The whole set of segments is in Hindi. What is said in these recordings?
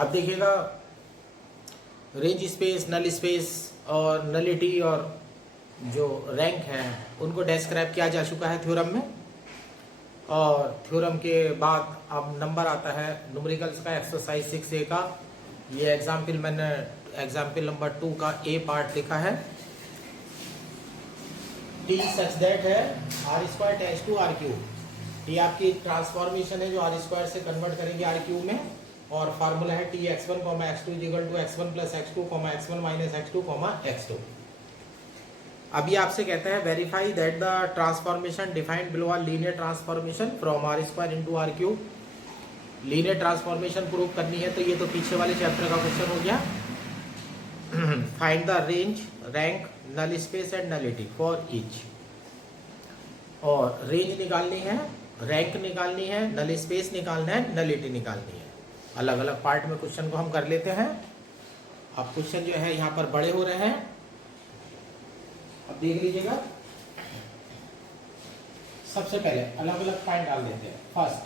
अब देखिएगा रेंज स्पेस, नल स्पेस और नलिटी और जो रैंक हैं उनको डिस्क्राइब किया जा चुका है थ्योरम में। और थ्योरम के बाद अब नंबर आता है न्यूमेरिकल्स का एक्सरसाइज 6A का। ये एग्जाम्पल मैंने एग्जाम्पल नंबर 2 का ए पार्ट लिखा है। टी सच दैट है R square tends to R cube. ये आपकी ट्रांसफॉर्मेशन है जो आर स्क्वायर से कन्वर्ट करेंगे आर क्यूब में। और फार्मूला है T x1 x2 equal to x1 plus x2 x1 minus x2 x2। अब ये आपसे कहता है verify that the transformation defined below are linear transformation from R square into R cube. Linear transformation prove करनी है तो ये तो पीछे वाले चैप्टर का क्वेश्चन हो गया। Find the range, rank, null space and nullity for each. और रेंज निकालनी है, रैंक निकालनी है, नल स्पेस निकालना है, नलिटी निकालनी है। अलग अलग पार्ट में क्वेश्चन को हम कर लेते हैं। अब क्वेश्चन जो है यहाँ पर बड़े हो रहे हैं, अब देख लीजिएगा। सबसे पहले अलग अलग पॉइंट डाल देते हैं। फर्स्ट,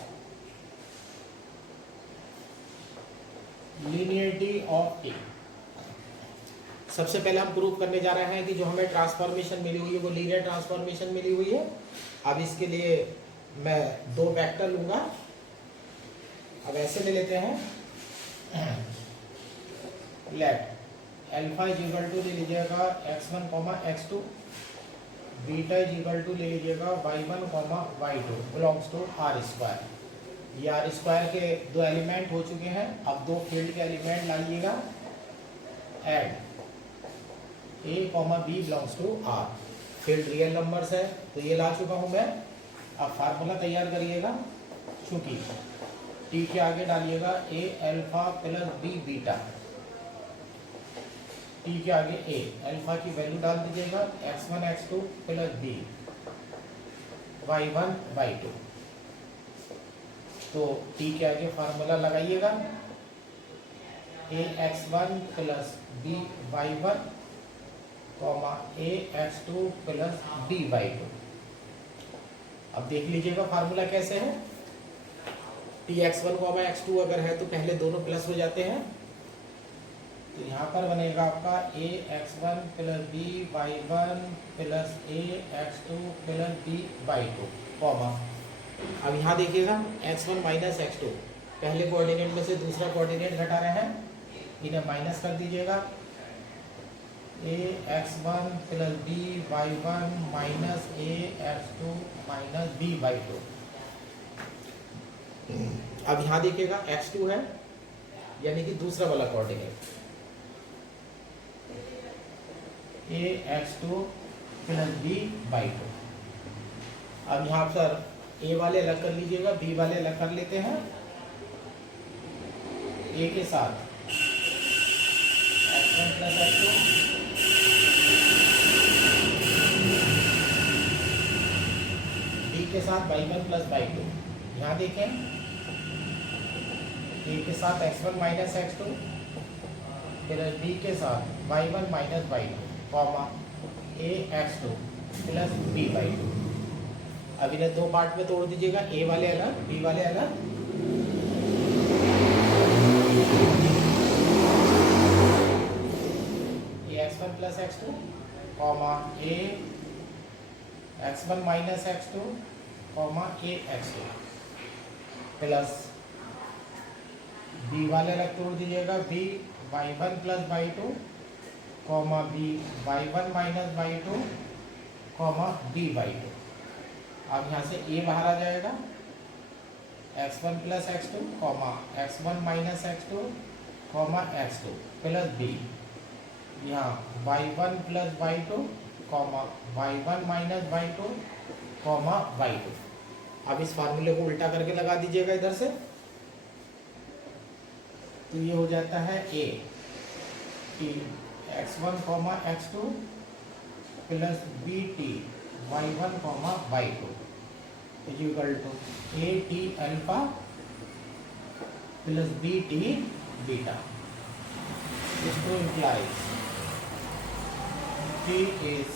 लीनियरिटी ऑफ ए। सबसे पहले हम प्रूव करने जा रहे हैं कि जो हमें ट्रांसफॉर्मेशन मिली हुई है वो लीनियर ट्रांसफॉर्मेशन मिली हुई है। अब इसके लिए मैं दो वेक्टर लूंगा। अब ऐसे ले लेते हैं, let alpha is equal to ले लीजिएगा x1 x2, beta is equal to ले लीजिएगा y1 y2 belongs to R square. ये आर स्क्वायर के दो एलिमेंट हो चुके हैं। अब दो फील्ड के एलिमेंट लाइएगा। Add a b belongs to r। Field real numbers है तो ये ला चुका हूं मैं। अब फार्मूला तैयार करिएगा। चूंकि t के आगे डालिएगा a alpha plus b beta, t के आगे a अल्फा की वैल्यू डाल दीजिएगा x1 x2 plus b y1 y2। तो t के आगे फार्मूला लगाइएगा a x1 plus b y1 a x2 plus b y2। अब देख लीजिएगा फार्मूला कैसे है। टी x1 x2 अगर है तो पहले दोनों प्लस हो जाते हैं। तो यहाँ पर बनेगा आपका a x1 plus b y1 plus a x2 plus b y2 comma. अब यहाँ देखिएगा x1 माइनस x2, पहले कोऑर्डिनेट में से दूसरा कोऑर्डिनेट घटा रहे हैं, इन्हें माइनस कर दीजिएगा। a x1 plus b y1 minus a x2 minus b y2। अब यहाँ देखिएगा x2 है यानी कि दूसरा वाला coordinate, a x2 plus b y2। अब यहाँ पर a वाले अलग कर लीजिएगा, b वाले अलग कर लेते हैं। a के साथ x1 प्लस x2, b के साथ y1 प्लस y2। यहाँ देखें a के साथ x1 minus x2 plus b के साथ y1 minus y2 comma a x2 plus b y2। अब इन्हें दो पार्ट में तोड़ दीजिएगा, a वाले अलग b वाले अलग। a x1 plus x2 comma a x1 minus x2 comma a x2 plus b वाले अलग तोड़ दीजिएगा, b y1 plus y2 comma b y1 minus y2 comma b y2। अब यहाँ से a बाहर आ जाएगा, x1 plus x2 comma x1 minus x2 comma x2 plus b, यहाँ y1 plus y2 comma y1 minus y2 comma y2। अब इस फार्मूले को उल्टा करके लगा दीजिएगा इधर से, तो ये हो जाता है a t x1 comma x2 plus b t y1 comma y2 equal to a t alpha plus b t beta. इसको implies t is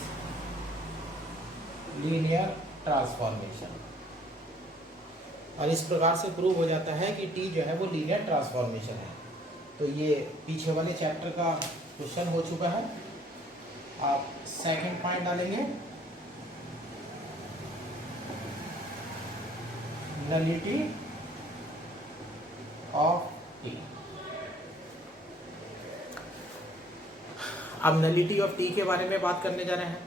linear transformation. और इस प्रकार से प्रूव हो जाता है कि t जो है वो लीनियर ट्रांसफॉर्मेशन है। तो ये पीछे वाले चैप्टर का क्वेश्चन हो चुका है। आप सेकंड पॉइंट डालेंगे, नलिटी ऑफ टी। अब नलिटी ऑफ टी के बारे में बात करने जा रहे हैं।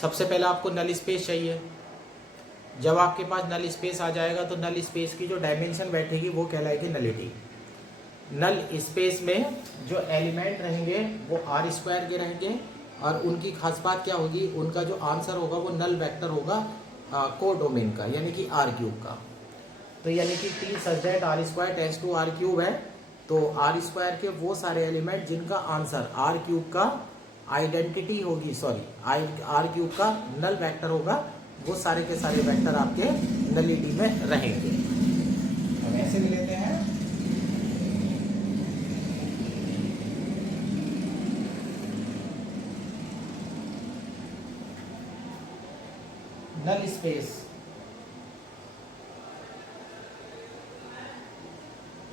सबसे पहले आपको नल स्पेस चाहिए। जब आपके पास नल स्पेस आ जाएगा तो नल स्पेस की जो डायमेंशन बैठेगी वो कहलाएगी नलिटी। नल स्पेस में जो एलिमेंट रहेंगे वो आर स्क्वायर के रहेंगे और उनकी खास बात क्या होगी, उनका जो आंसर होगा वो नल वेक्टर होगा कोडोमेन का, यानी कि आर क्यूब का। तो यानी कि T such that R square tends to R cube है, तो आर स्क्वायर के वो सारे एलिमेंट जिनका आंसर आर क्यूब का आइडेंटिटी होगी, आर क्यूब का नल वेक्टर होगा, वो सारे के सारे वेक्टर आपके नलिटी में रहेंगे। अब ऐसे भी लेते हैं, null space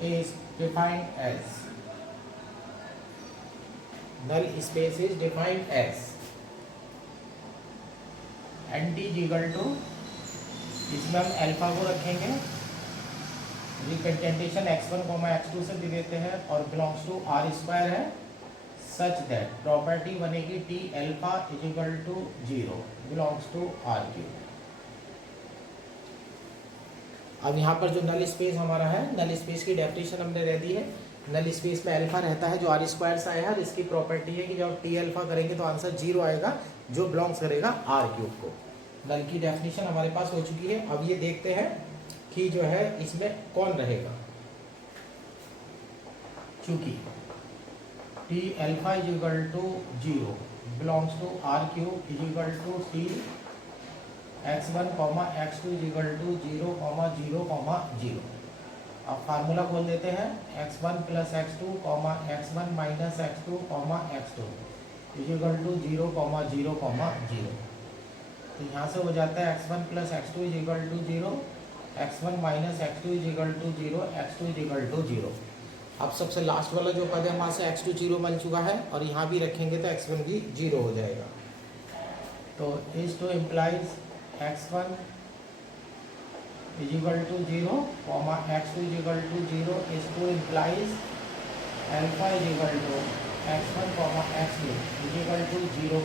is defined as, null space is defined as NT equal to, इसमें हम अल्फा को रखेंगे, रिप्रेजेंटेशन x1, x2 से दे देते हैं और बिलोंग्स टू आर स्क्वायर है, सच दैट प्रॉपर्टी बनेगी T alpha equal to 0 belongs to R cube. अब यहाँ पर जो नल स्पेस हमारा है, नल स्पेस की डेफिनेशन हमने दे दी है। नल स्पेस में अल्फा रहता है जो आर स्क्वायर से आया है, इसकी प्रॉपर्टी है कि जब टी अल्फा करेंगे तो आंसर 0 आएगा जो बिलोंग्स करेगा आर क्यूब को। नल की डेफिनेशन हमारे पास हो चुकी है। अब ये देखते हैं कि जो है इसमें कौन रहेगा, चूंकि T alpha is equal to 0 belongs to R cube is equal to T x1, x2 is equal to 0, 0, 0। अब फार्मूला खोल देते हैं, x1 plus x2, x1 minus x2, x2 is equal to 0, 0, 0। तो यहाँ से हो जाता है x1 plus x2 is equal to 0, x1 minus x2 is equal to 0, x2 is equal to 0। अब सबसे लास्ट वाला जो पद है वहाँ से x2 0 बन चुका है और यहाँ भी रखेंगे तो x1 भी 0 हो जाएगा। तो is to implies x1 is equal to 0, x2 is equal to 0 is to implies alpha is equal to x1, x2 is equal to 0,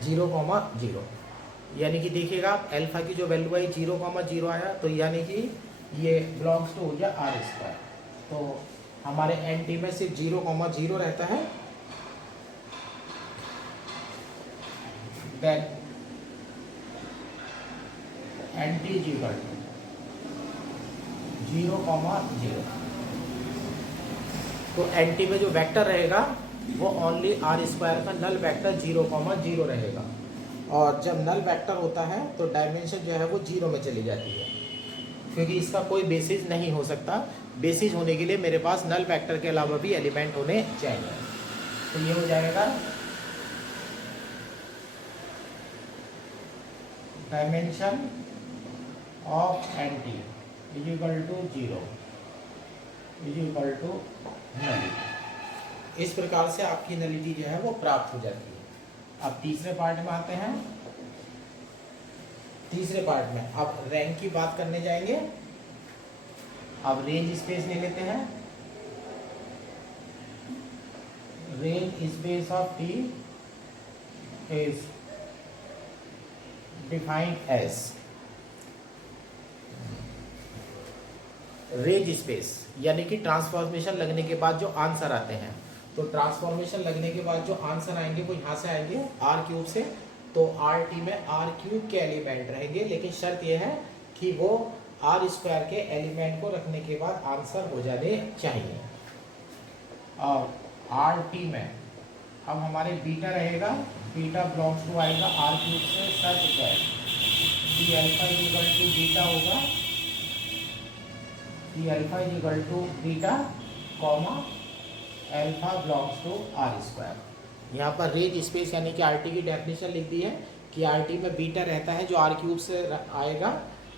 0, 0। यानी कि देखिएगा अल्फा की जो वैल्यू आई 0, 0 आया, तो यानी कि ये बिलोंग्स टू हो गया आर स्क्वायर। तो हमारे एनटी में सिर्फ 0, 0 रहता है। Then NT is equal to 0, 0। तो एनटी में जो वेक्टर रहेगा वो ओनली आर स्क्वायर का नल वेक्टर 0, 0 रहेगा। और जब नल वेक्टर होता है तो डायमेंशन जो है वो 0 में चली जाती है, क्योंकि इसका कोई बेसिस नहीं हो सकता। बेसिस होने के लिए मेरे पास नल वेक्टर के अलावा भी एलिमेंट होने चाहिए। तो ये हो जाएगा dimension of anti is equal to 0 is equal to nullity. इस प्रकार से आपकी नलिटी जो है वो प्राप्त हो जाती है। अब तीसरे पार्ट में आते हैं। तीसरे पार्ट में अब रैंक की बात करने जाएंगे। अब रेंज स्पेस ले लेते हैं। Range space of T is defined as, range space यानी कि ट्रांसफॉर्मेशन लगने के बाद जो आंसर आते हैं, तो ट्रांसफॉर्मेशन लगने के बाद जो आंसर आएंगे वो यहाँ से आएंगे आर क्यूब से। तो आर टी में आर क्यूब के एलिमेंट रहेंगे, लेकिन शर्त यह है कि वो आर स्क्वायर के एलिमेंट को रखने के बाद आंसर हो जाने चाहिए। और आर टी में अब हमारे बीटा रहेगा, बीटा बिलोंग्स टू आएगा आर क्यूब से, such that T alpha is equal to beta होगा, T alpha is equal to beta comma alpha belongs to R square. यहाँ पर रेंज स्पेस यानी कि RT की डेफिनेशन लिख दी है कि RT में बीटा रहता है जो R क्यूब से आएगा,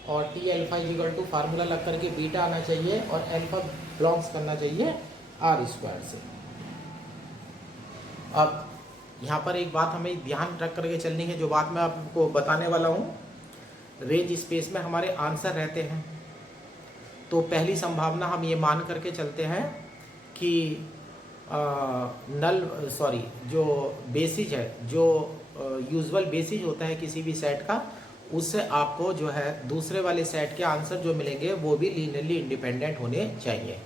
और T alpha is equal to formula लग करके बीटा आना चाहिए और अल्फा बिलोंग्स करना चाहिए R स्क्वायर से। अब यहाँ पर एक बात हमें ध्यान रख करके चलनी है, जो बात मैं आपको बताने वाला हूँ। रेंज स्पेस में हमारे आंसर रहते हैं, तो पहली संभावना हम ये मान करके चलते हैं कि जो बेसिज है, जो यूजुअल बेसिज होता है किसी भी सेट का, उससे आपको जो है दूसरे वाले सेट के आंसर जो मिलेंगे वो भी लीनियरली इंडिपेंडेंट होने चाहिए।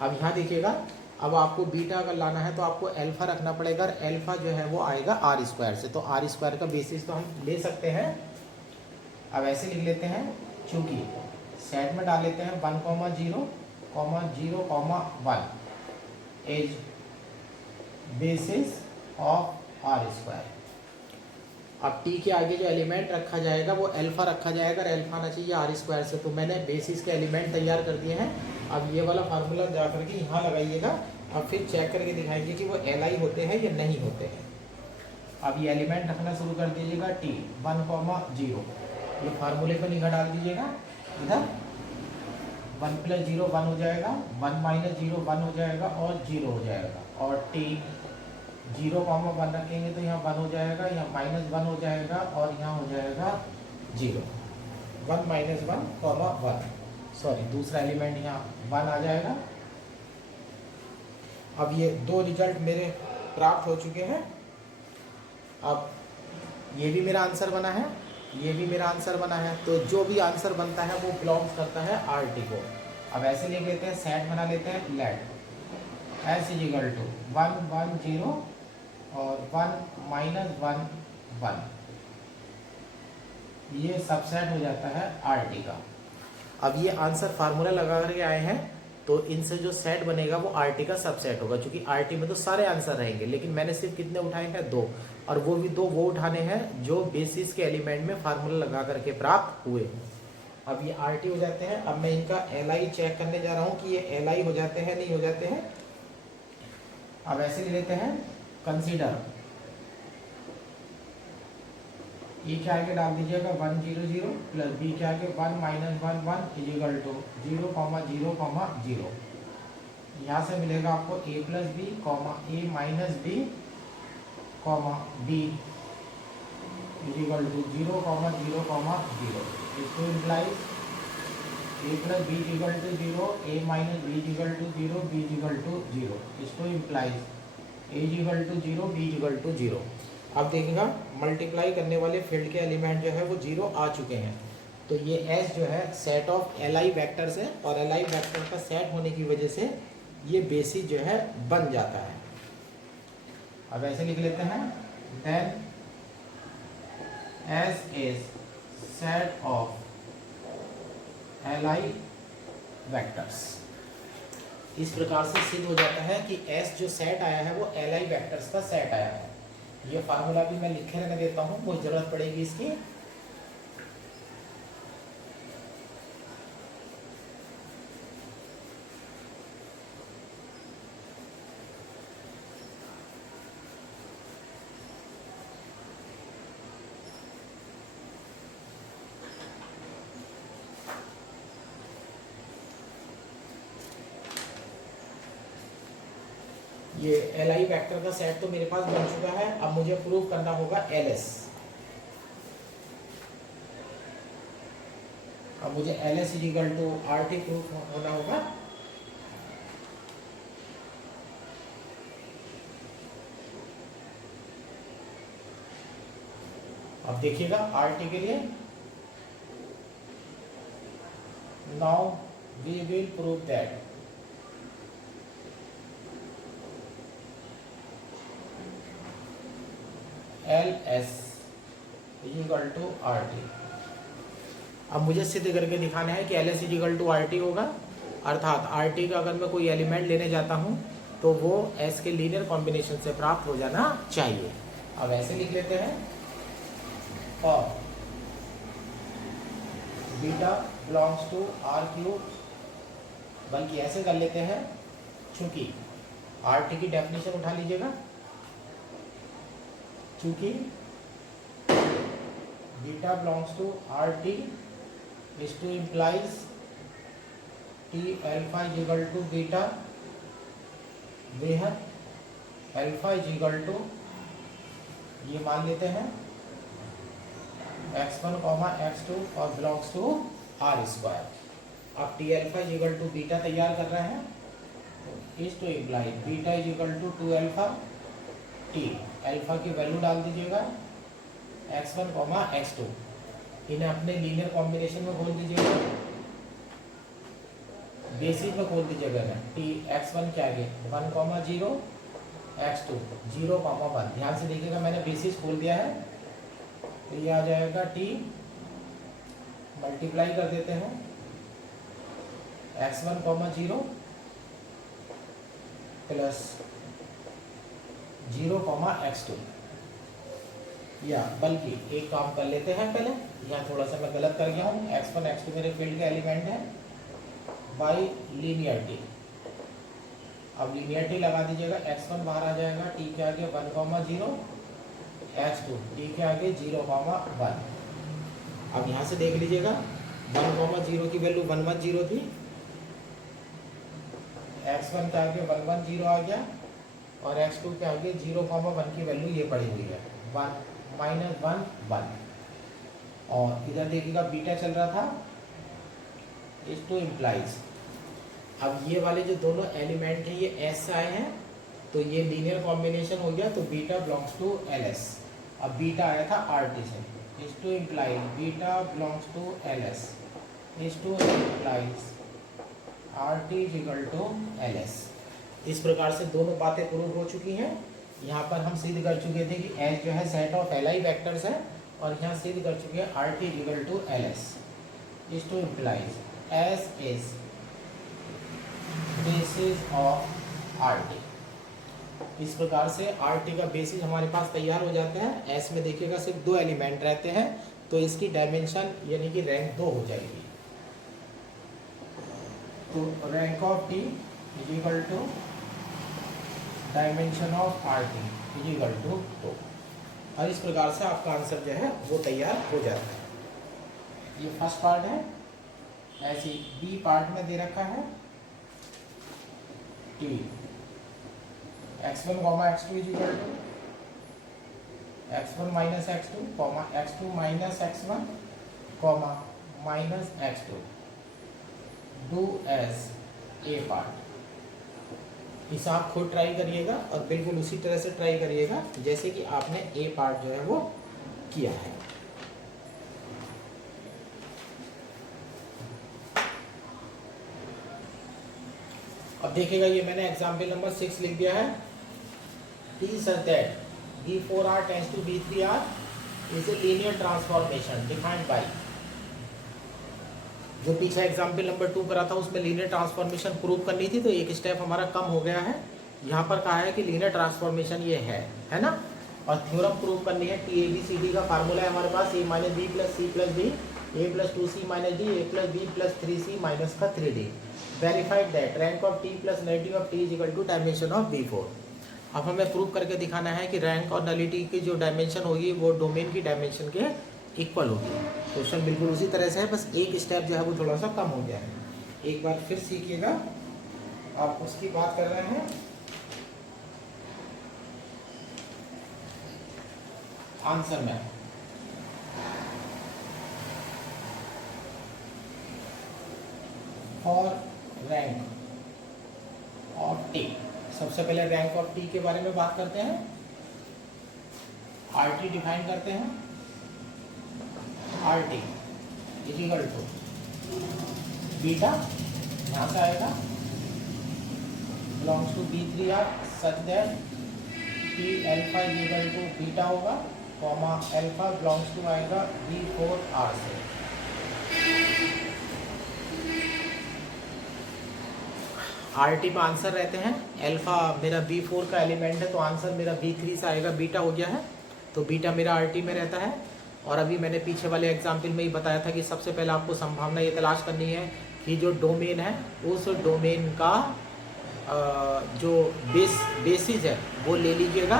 अब यहाँ देखिएगा, अब आपको बीटा अगर लाना है तो आपको अल्फा रखना पड़ेगा, और अल्फा जो है वो आएगा R स्क्वायर से। तो R स्क्वायर का बेसिस तो हम ले सकते हैं। अब ऐसे लिख लेते हैं, चूंकि सेट में डाल लेते हैं 1, 0, 0, 1 is basis of R square. अब T के आगे जो एलिमेंट रखा जाएगा वो अल्फा रखा जाएगा, और अल्फा आना चाहिए R स्क्वायर से। तो मैंने बेसिस के एलिमेंट तैयार कर दिए हैं। अब ये वाला फार्मूला जा करके यहाँ लगाइएगा, अब फिर चेक करके दिखाएंगे कि वो Li होते हैं या नहीं होते हैं। अब ये एलिमेंट रखना शुरू कर दीजिएगा, T 1, 0, ये फार्मूले पर निगाह डाल दीजिएगा। इधर 1 + 0 1 हो जाएगा, 1 - 0 1 हो जाएगा और 0 हो जाएगा, और T 0, 1 रखेंगे तो यहाँ 1 हो जाएगा, यहाँ -1 हो जाएगा और यहाँ हो जाएगा 0। 1 - 1, 1, सॉरी दूसरा एलिमेंट यहाँ 1 आ जाएगा। अब ये दो रिजल्ट मेरे प्राप्त हो चुके हैं। अब ये भी मेरा आंसर बना है, ये भी मेरा आंसर बना है, तो जो भी आंसर बनता है वो बिलोंग्स करता है RT को। अब ऐसे लिख लेते हैं, सेट बना लेते हैं, लेट S = 1, 1, 0 और 1 - 1, 1, ये सबसेट हो जाता है RT का। अब ये आंसर फार्मूला लगा करके आए हैं, तो इनसे जो सेट बनेगा वो RT का सबसेट होगा, क्योंकि RT में तो सारे आंसर रहेंगे, लेकिन मैंने सिर्फ कितने उठाए हैं, 2, और वो भी 2 वो उठाने हैं जो बेसिस के एलिमेंट में फार्मूला लगा करके प्राप्त हुए। अब ये RT हो जाते हैं। अब मैं इनका Li चेक करने जा रहा हूँ कि ये Li हो जाते हैं नहीं हो जाते हैं। अब ऐसे ले लेते हैं, कंसीडर E के आगे डाल दीजिएगा 1, 0, 0 प्लस B के आगे 1 - 1, 1 = 0, 0, 0। यहाँ से मिलेगा आपको A + B, A - B, B = 0, 0, 0। इसको implies A + B = 0, A - B = 0, B = 0। इसको इम्प्लाइज A = 0, B = 0। अब देखिएगा, मल्टीप्लाई करने वाले फील्ड के एलिमेंट जो है वो 0 आ चुके हैं, तो ये S जो है सेट ऑफ Li वेक्टर्स है, और Li वेक्टर का सेट होने की वजह से ये बेसिस जो है बन जाता है। अब ऐसे लिख लेते हैं, then S is set of Li vectors. इस प्रकार से सिद्ध हो जाता है कि S जो सेट आया है वो Li वेक्टर्स का सेट आया है। ये फार्मूला भी मैं लिखे रहने देता हूँ, कोई जरूरत पड़ेगी इसकी। ये Li वेक्टर का सेट तो मेरे पास बन चुका है। अब मुझे प्रूव करना होगा LS। अब मुझे LS = RT प्रूफ होना होगा। अब देखिएगा RT के लिए, now we will prove that LS = RT। अब मुझे सिद्ध करके दिखाना है कि LS = RT होगा, अर्थात RT का अगर मैं कोई एलिमेंट लेने जाता हूं तो वो S के लीनियर कॉम्बिनेशन से प्राप्त हो जाना चाहिए। अब ऐसे लिख लेते हैं, और बीटा बिलोंग्स टू R3, बल्कि ऐसे कर लेते हैं, चूंकि RT की डेफिनेशन उठा लीजिएगा, चूंकि beta belongs to R T is to implies T alpha is equal to beta बेहद एल्फा इज इक्वल टू ये मान लेते हैं x1 x2 और बिलोंग्स टू आर स्क्वायर। अब T alpha is equal to beta तैयार कर रहे हैं, तो is to imply beta is equal to 2 alpha T, alpha की वैल्यू डाल दीजिएगा x1 x2, इन्हें अपने लीनियर कॉम्बिनेशन में खोल दीजिएगा, बेसिस में खोल दीजिएगा ना, टी x1 क्या है 1 0 x2 0 1। ध्यान से देखिएगा मैंने बेसिस खोल दिया है, तो ये आ जाएगा टी मल्टीप्लाई कर देते हैं x1 0 प्लस 0 x2, या बल्कि एक काम कर लेते हैं पहले, यहाँ थोड़ा सा मैं गलत कर गया हूँ, x1 x2 मेरे फील्ड के एलिमेंट है बाई लीनियरिटी। अब लीनियरिटी लगा दीजिएगा, x1 बाहर आ जाएगा, टी के आगे 1 0 x2 टी के आगे 0 1। अब यहाँ से देख लीजिएगा 1 0 की वैल्यू 1 1 0 थी, x1 के आगे 1 1 0 आ गया और x2 के आगे 0 1 की वैल्यू ये पड़ी हुई है 1 -1 1। और इधर देखिएगा बीटा चल रहा था इज टू इम्प्लाइज, अब ये वाले जो दोनों एलिमेंट हैं ये एस से आए हैं, तो ये लीनियर कॉम्बिनेशन हो गया, तो beta belongs to L S. अब बीटा आया था आर टी से, is to implies beta belongs to L S, is to implies R T is equal to L S. इस प्रकार से दोनों बातें प्रूव हो चुकी हैं। यहाँ पर हम सिद्ध कर चुके थे कि एस जो है set of L I vectors है, और यहाँ सिद्ध कर चुके हैं R T is equal to L S, is to implies S is basis of R T. इस प्रकार से आर टी का बेसिस हमारे पास तैयार हो जाता है। एस में देखिएगा सिर्फ 2 एलिमेंट रहते हैं, तो इसकी डायमेंशन यानी कि रैंक 2 हो जाएगी। तो rank of T is equal to dimension of R T is equal to 2, और इस प्रकार से आपका आंसर जो है वो तैयार हो जाता है। ये फर्स्ट पार्ट है। ऐसे बी पार्ट में दे रखा है T x1 x2 is equal to x1 minus x2 x2 minus x1 minus x2 do as a part. इसे आप खुद ट्राई करिएगा और बिल्कुल उसी तरह से ट्राई करिएगा जैसे कि आपने ए पार्ट जो है वो किया है। अब देखिएगा ये मैंने एग्जाम्पल नंबर 6 लिख दिया है। T such that B4R tends to B3R is a linear transformation defined by, जो पीछे एग्जाम्पल नंबर 2 करा था उसमें लीनियर ट्रांसफॉर्मेशन प्रूव करनी थी, तो एक स्टेप हमारा कम हो गया है। यहाँ पर कहा है कि लीनियर ट्रांसफॉर्मेशन ये है ना, और थ्योरम प्रूव करनी है। T A B C D का फार्मूला है हमारे पास, A minus B plus C plus D, A plus 2c minus D, A plus B plus 3c minus का 3d। Verified that rank of T plus nullity of T is equal to dimension of B4। अब हमें प्रूव करके दिखाना है कि रैंक और नलिटी की जो डायमेंशन होगी वो डोमेन की डायमेंशन के इक्वल होगी। क्वेश्चन बिल्कुल उसी तरह से है, बस एक स्टेप जो है वो थोड़ा सा कम हो गया है। एक बार फिर सीखिएगा, आप उसकी बात कर रहे हैं। आंसर में फॉर रैंक ऑफ टी, सबसे पहले रैंक ऑफ टी के बारे में बात करते हैं। आर टी डिफाइन करते हैं। R T is equal to beta, यहाँ से आएगा belongs to B3R such that T alpha is equal to beta होगा, कॉमा एल्फा बिलोंग्स टू आएगा B4R से। आर टी में आंसर रहते हैं, एल्फा मेरा B4 का एलिमेंट है तो आंसर मेरा B3 से आएगा, बीटा हो गया है, तो बीटा मेरा आर टी में रहता है। और अभी मैंने पीछे वाले एग्जाम्पल में ही बताया था कि सबसे पहले आपको संभावना ये तलाश करनी है कि जो डोमेन है उस डोमेन का जो बेसिस है वो ले लीजिएगा,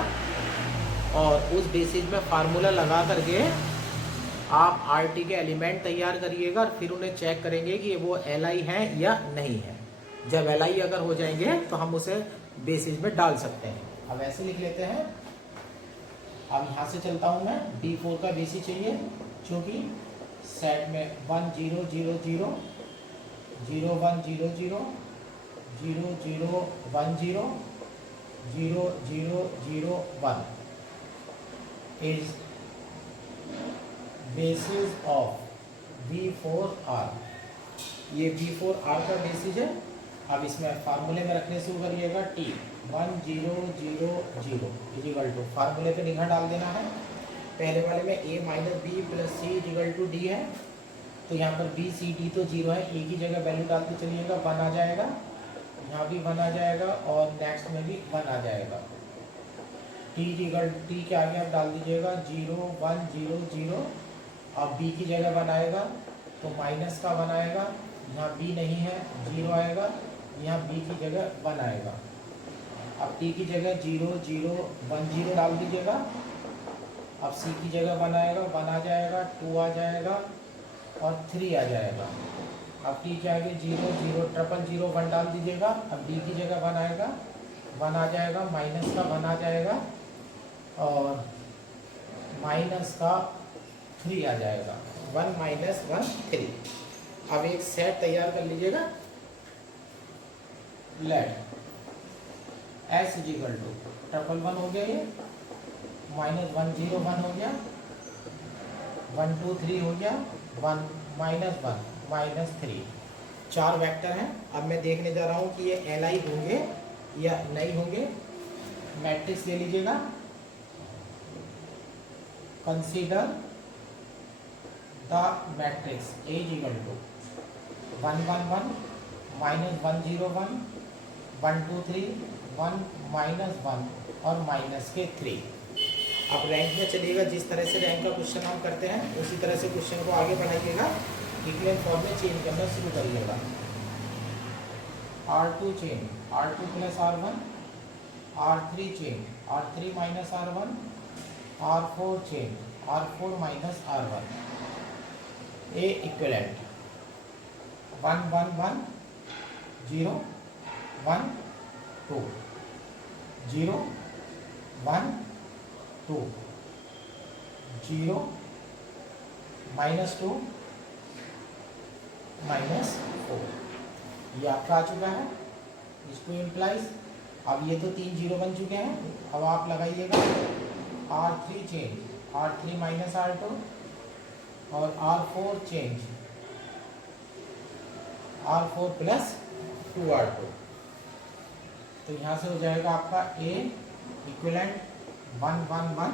और उस बेसिस में फार्मूला लगा करके आप आरटी के एलिमेंट तैयार करिएगा, फिर उन्हें चेक करेंगे कि वो एलआई है या नहीं है। जब एलआई अगर हो जाएंगे तो हम उसे बेसिस में डाल सकते हैं। अब ऐसे लिख लेते हैं। अब यहाँ से चलता हूँ मैं, D4 का बेसिस चाहिए, क्योंकि सेट में 1 0 0 0 0 1 0 0 0 0 1 0 0 0 0 1 is basis of V4R। ये V4R का बेसिस है। अब इसमें फार्मूले में रखने से करिएगा T 1 0 0 0 इजिकल टू, फार्मूले पे निगाह डाल देना है। पहले वाले में A minus B plus C is equal to D है, तो यहाँ पर बी सी डी तो 0 है, ए की जगह वैल्यू डालते चलिएगा, 1 आ जाएगा, यहाँ भी 1 आ जाएगा और नेक्स्ट में भी 1 आ जाएगा। टी इजिकल टी के आगे आप डाल दीजिएगा 0 1 0 0। अब बी की जगह 1 आएगा तो माइनस का 1 आएगा, यहाँ बी नहीं है 0 आएगा, यहाँ बी की जगह 1 आएगा। अब टी की जगह 0 0 1 0 डाल दीजिएगा। अब सी की जगह 1 आएगा, 1 आ जाएगा, 2 आ जाएगा और 3 आ जाएगा। अब टी के आगे 0 0 ट्रिपल 0 1 डाल दीजिएगा। अब बी की जगह 1 आएगा, 1 आ जाएगा, माइनस का 1 आ जाएगा और माइनस का 3 आ जाएगा, 1 माइनस 1 3। अब एक सेट तैयार कर लीजिएगा। Let S is equal to triple 1 हो गया, ये माइनस 1 0 1 हो गया, 1 2 3 हो गया, 1 माइनस 1 माइनस 3। 4 वेक्टर हैं। अब मैं देखने जा रहा हूँ कि ये एलआई होंगे या नहीं होंगे। मैट्रिक्स ले लीजिएगा। Consider the matrix A is equal to 1 1 1 minus 1 0 1 1 2 3 1 minus 1 और माइनस के 3। अब रैंक में चलिएगा, जिस तरह से रैंक का क्वेश्चन हम करते हैं उसी तरह से क्वेश्चन को आगे बढ़ाइएगा। इक्विवेलेंट फॉर्म में चेंज करना शुरू करिएगा। R2 change R2 plus R1, R3 change R3 minus R1, R4 change R4 minus R1। A equivalent 1 1 1 0 1 2 0 1 2 0 minus 2 minus 4। ये आपका आ चुका है। इसको इम्प्लाइज, अब ये तो 3 0 बन चुके हैं। अब आप लगाइएगा R3 change R3 minus R2 और R4 change R4 plus 2R2। तो यहाँ से हो जाएगा आपका A इक्विवेलेंट 1 1 1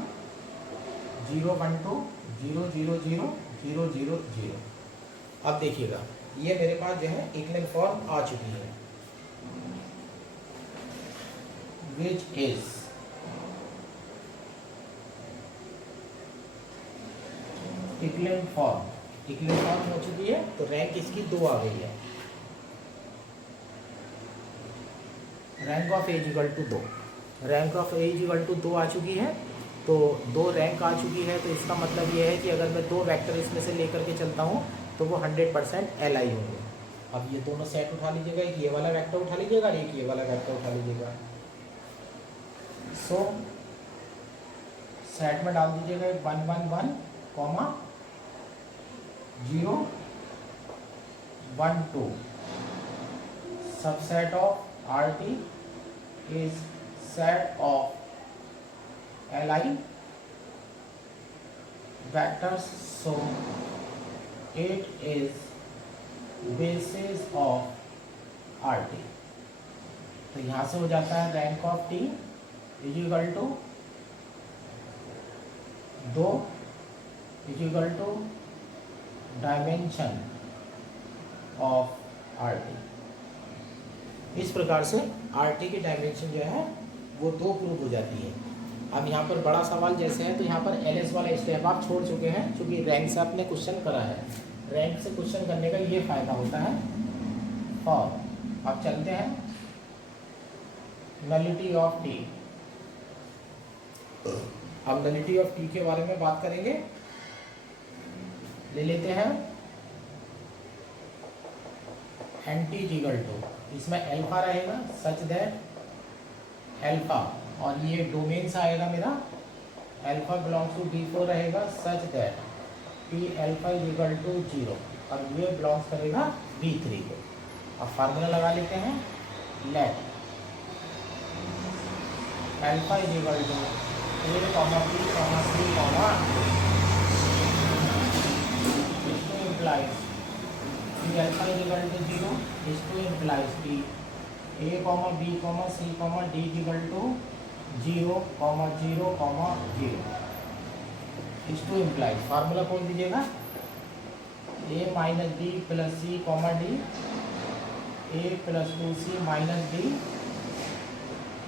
0 1 2 0 0 0 0 0 0। अब देखिएगा ये मेरे पास जो है इक्विवेलेंट फॉर्म आ चुकी है, विच इज इक्विवेलेंट फॉर्म हो चुकी है। तो रैंक इसकी 2 आ गई है। Rank of A equal to 2, rank of A equal to 2 आ चुकी है। तो 2 रैंक आ चुकी है, तो इसका मतलब ये है कि अगर मैं 2 वेक्टर इसमें से लेकर के चलता हूँ तो वो 100% एल आई होंगे। अब ये दोनों सेट उठा लीजिएगा, एक ये वाला वेक्टर उठा लीजिएगा, एक ये वाला वेक्टर उठा लीजिएगा। सो सेट में डाल दीजिएगा 1 1 1 comma 0 1 2। Subset of RT is set of Li vectors, so it is basis of RT। तो यहाँ से हो जाता है rank of T is equal to 2 is equal to dimension of RT। इस प्रकार से RT की डायमेंशन जो है वो 2 प्रूव हो जाती है। अब यहाँ पर बड़ा सवाल जैसे है तो यहाँ पर LS वाला स्टेप आप छोड़ चुके हैं, क्योंकि रैंक से आपने क्वेश्चन करा है। रैंक से क्वेश्चन करने का ये फायदा होता है। और अब चलते हैं नलिटी ऑफ T। अब नलिटी ऑफ टी के बारे में बात करेंगे। ले लेते हैं एंटी इक्वल टू, इसमें अल्फा रहेगा सच दैट अल्फा, और ये डोमेन से आएगा मेरा अल्फा बिलोंग्स टू B4 रहेगा such that P alpha is equal to 0, और ये बिलोंग्स करेगा B3 को। अब फार्मूला लगा लेते हैं, let alpha is equal to A, B, C, implies P alpha is equal to 0, this to implies P A, B, C, D is equal to 0, 0, 0, this to implies formula खोल दीजिएगा A minus B plus C, D A plus 2C minus D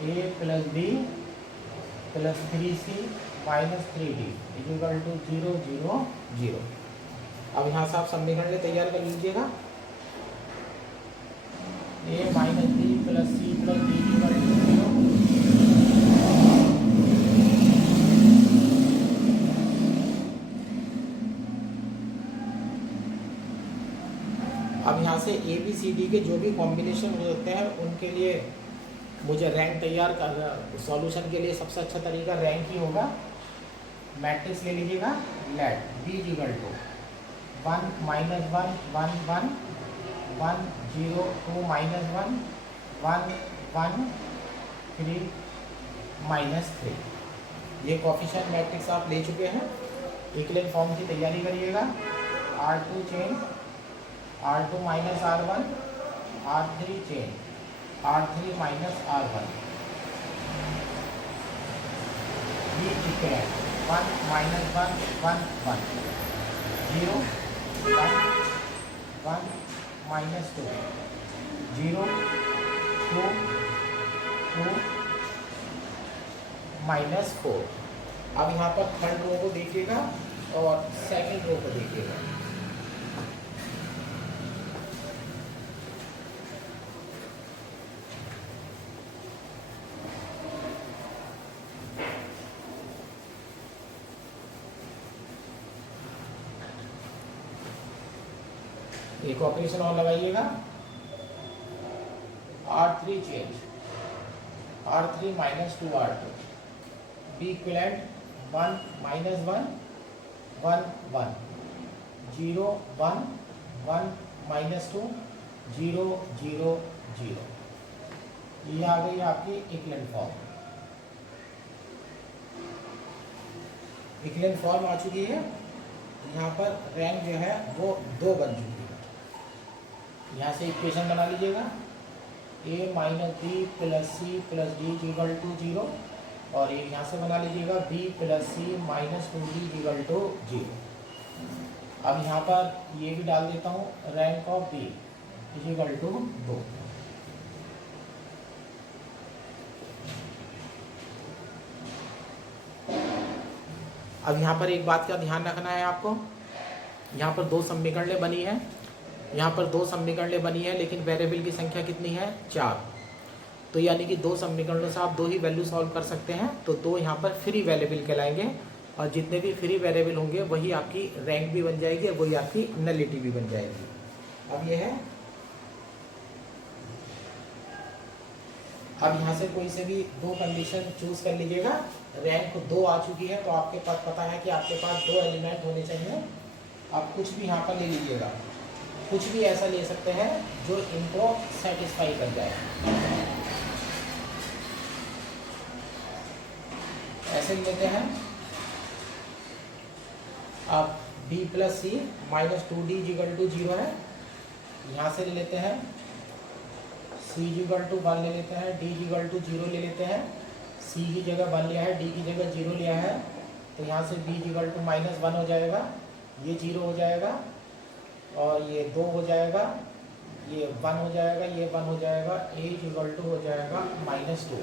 A plus B plus 3C minus 3D is equal to 0, 0, 0। अब यहाँ से आप समीकरण तैयार कर लीजिएगा, A minus B plus C plus D equal to 0। अब यहाँ से ABCD के जो भी कॉम्बिनेशन होते हैं उनके लिए मुझे रैंक तैयार कर, सॉल्यूशन के लिए सबसे अच्छा तरीका रैंक ही होगा। मैट्रिक्स ले लीजिएगा, let B equal to 1 minus 1 1 1 1 0 2 minus 1 1 1 3 minus 3। ये कोफिशिएंट मैट्रिक्स आप ले चुके हैं। इक्विवेलेंट फॉर्म की तैयारी करिएगा। R2 change R2 minus R1, R3 change R3 minus R1, B equivalent 1 minus 1 1 1 0 1 1 minus 2 0 2 2 minus 4। अब यहाँ पर थर्ड रो को देखिएगा और सेकंड रो को देखिएगा। एक ऑपरेशन और लगाइएगा, R3 change R3 minus 2 R2, B equivalent 1 minus 1 1 1 0 1 1 minus 2 0 0 0। ये आ गई आपकी इक्विवेलेंट फॉर्म। इक्विवेलेंट फॉर्म आ चुकी है। यहाँ पर रैंक जो है वो 2 बन चुकी है। यहाँ से इक्वेशन बना लीजिएगा, A minus B plus C plus D equal to 0, और एक यहाँ से बना लीजिएगा B plus C minus 2D equal to 0। अब यहाँ पर ये भी डाल देता हूँ, rank of B equal to 2। अब यहाँ पर एक बात का ध्यान रखना है आपको, यहाँ पर 2 समीकरणें बनी है, यहाँ पर 2 समीकरणें बनी है, लेकिन वेरिएबल की संख्या कितनी है 4। तो यानी कि 2 समीकरणों से आप 2 ही वैल्यू सॉल्व कर सकते हैं। तो 2 यहाँ पर फ्री वेरिएबल कहलाएंगे, और जितने भी फ्री वेरिएबल होंगे वही आपकी रैंक भी बन जाएगी और वही आपकी नलिटी भी बन जाएगी। अब ये है, अब यहाँ से कोई से भी 2 कंडीशन चूज कर लीजिएगा। रैंक 2 आ चुकी है तो आपके पास पता है कि आपके पास 2 एलिमेंट होने चाहिए। आप कुछ भी यहाँ पर ले लीजिएगा, कुछ भी ऐसा ले सकते हैं जो इनको सेटिस्फाई कर जाए। ऐसे लेते हैं, अब B plus C minus 2D equal to 0 है। यहाँ से ले लेते हैं C इक्वल टू 1 ले लेते हैं, D इक्वल टू 0 ले लेते हैं। C की जगह 1 लिया है, D की जगह 0 लिया है, तो यहाँ से B इक्वल टू माइनस 1 हो जाएगा, ये 0 हो जाएगा, और ये 2 हो जाएगा, ये 1 हो जाएगा, ये 1 हो जाएगा, A इक्वल टू हो जाएगा माइनस 2।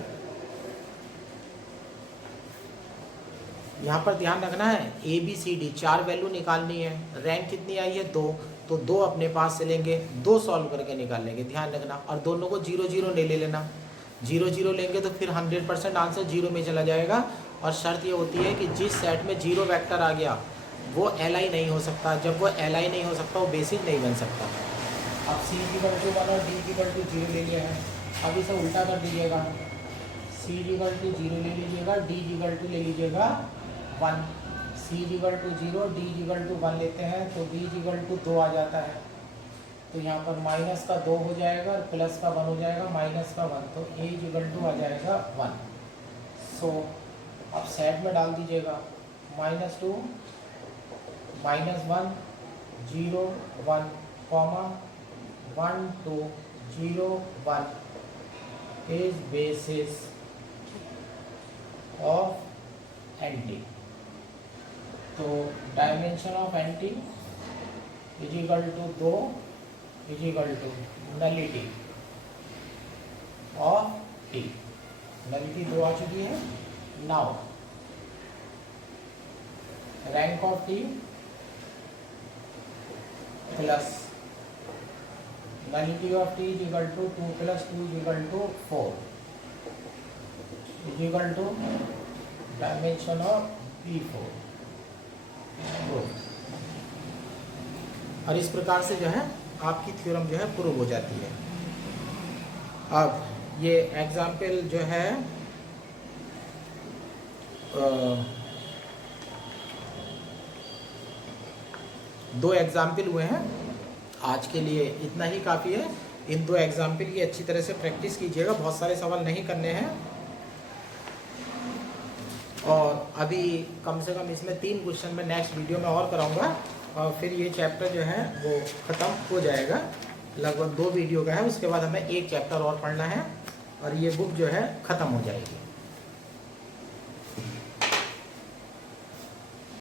यहाँ पर ध्यान रखना है, ABCD 4 वैल्यू निकालनी है। रैंक कितनी आई है 2, तो 2 अपने पास से लेंगे, 2 सॉल्व करके निकाल लेंगे, ध्यान रखना। और दोनों को 0 0 नहीं ले लेना, 0 0 लेंगे तो फिर 100% आंसर 0 में चला जाएगा। और शर्त ये होती है कि जिस सेट में 0 वेक्टर आ गया वो LI नहीं हो सकता। जब वो LI नहीं हो सकता वो बेसिस नहीं बन सकता। अब C इक्वल टू 1 और D इक्वल टू 0 ले लिया है। अब इसे उल्टा कर दीजिएगा, C इक्वल टू 0 ले लीजिएगा, D इक्वल टू ले लीजिएगा 1। C equal to 0, D equal to 1 लेते हैं तो D इक्वल टू 2 आ जाता है। तो यहाँ पर माइनस का 2 हो जाएगा और प्लस का 1 हो जाएगा, माइनस का 1, तो A इक्वल टू आ जाएगा 1। सो अब सेट में डाल दीजिएगा -2 -1 0 1 comma 1 2 0 1 is basis of anti. तो dimension of anti is equal to 2 is equal to nullity of T. Nullity 2 आ चुकी है। Now rank of T plus nullity of T is equal to 2 plus 2 is equal to 4 is equal to dimension of P4। और इस प्रकार से जो है आपकी थ्योरम जो है प्रूव हो जाती है। अब ये एग्जाम्पल जो है दो एग्जाम्पल हुए हैं। आज के लिए इतना ही काफ़ी है। इन 2 एग्जाम्पल की अच्छी तरह से प्रैक्टिस कीजिएगा, बहुत सारे सवाल नहीं करने हैं। और अभी कम से कम इसमें 3 क्वेश्चन मैं नेक्स्ट वीडियो में और कराऊंगा और फिर ये चैप्टर जो है वो ख़त्म हो जाएगा। लगभग 2 वीडियो का है, उसके बाद हमें एक चैप्टर और पढ़ना है और ये बुक जो है ख़त्म हो जाएगी।